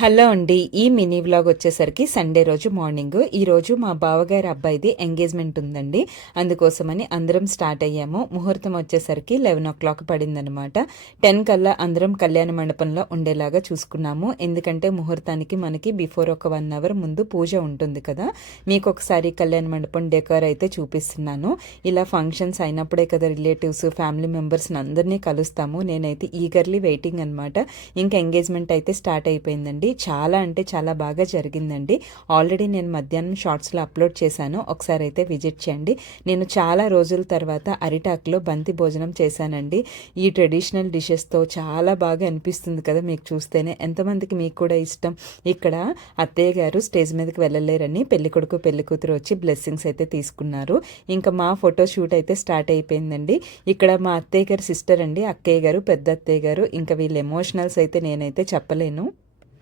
Hello అండి. ఈ mini vlog వచ్చేసరికి సండే రోజు మార్నింగ్. ఈరోజు మా బావగారి అబ్బాయిది ఎంగేజ్మెంట్ ఉందండి. అందుకోసమని అందరం స్టార్ట్ అయ్యాము. ముహూర్తం వచ్చేసరికి 11 పడిందనమాట. 10 కల్లా అందరం కళ్యాణ మండపంలో ఉండేలాగా చూసుకున్నాము. ఎందుకంటే ముహూర్తానికి మనకి బిఫోర్ ఒక 1 అవర్ ముందు పూజ ఉంటుంది కదా. మీకు ఒకసారి కళ్యాణ మండపం డెకోర్ అయితే చూపిస్తున్నాను. ఇలా ఫంక్షన్స్ అయినప్పుడే కదా రిలేటివ్స్ ఫ్యామిలీ మెంబర్స్ని అందరినీ కలుస్తాము. నేనైతే ఈగర్లీ వెయిటింగ్ అనమాట. ఇంకా ఎంగేజ్మెంట్ అయితే స్టార్ట్ అయిపోయిందండి. చాలా అంటే చాలా బాగా జరిగిందండి. ఆల్రెడీ నేను మధ్యాహ్నం షార్ట్స్లో అప్లోడ్ చేశాను, ఒకసారి అయితే విజిట్ చేయండి. నేను చాలా రోజుల తర్వాత అరిటాకులో బంతి భోజనం చేశానండి. ఈ ట్రెడిషనల్ డిషెస్తో చాలా బాగా అనిపిస్తుంది కదా మీకు చూస్తేనే. ఎంతమందికి మీకు కూడా ఇష్టం. ఇక్కడ అత్తయ్య గారు స్టేజ్ మీదకి వెళ్ళలేరని పెళ్ళికొడుకు పెళ్ళికూతురు వచ్చి బ్లెస్సింగ్స్ అయితే తీసుకున్నారు. ఇంకా మా ఫోటో షూట్ అయితే స్టార్ట్ అయిపోయిందండి. ఇక్కడ మా అత్తయ్య గారు సిస్టర్ అండి, అక్కయ్య గారు, పెద్ద అత్తయ్య గారు. ఇంకా వీళ్ళ ఎమోషనల్స్ అయితే నేనైతే చెప్పలేను.